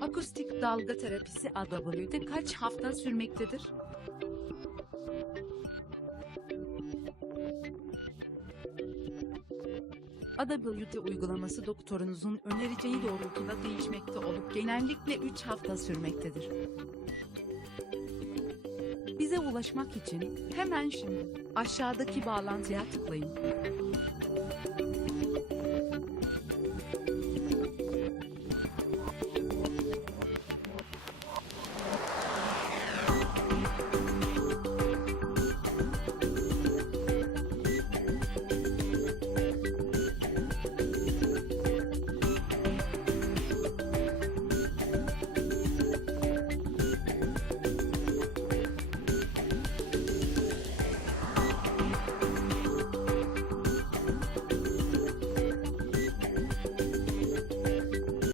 Akustik dalga terapisi AW'de kaç hafta sürmektedir? AWT uygulaması doktorunuzun önereceği doğrultuda değişmekte olup genellikle 3 hafta sürmektedir. Bize ulaşmak için hemen şimdi aşağıdaki bağlantıya tıklayın.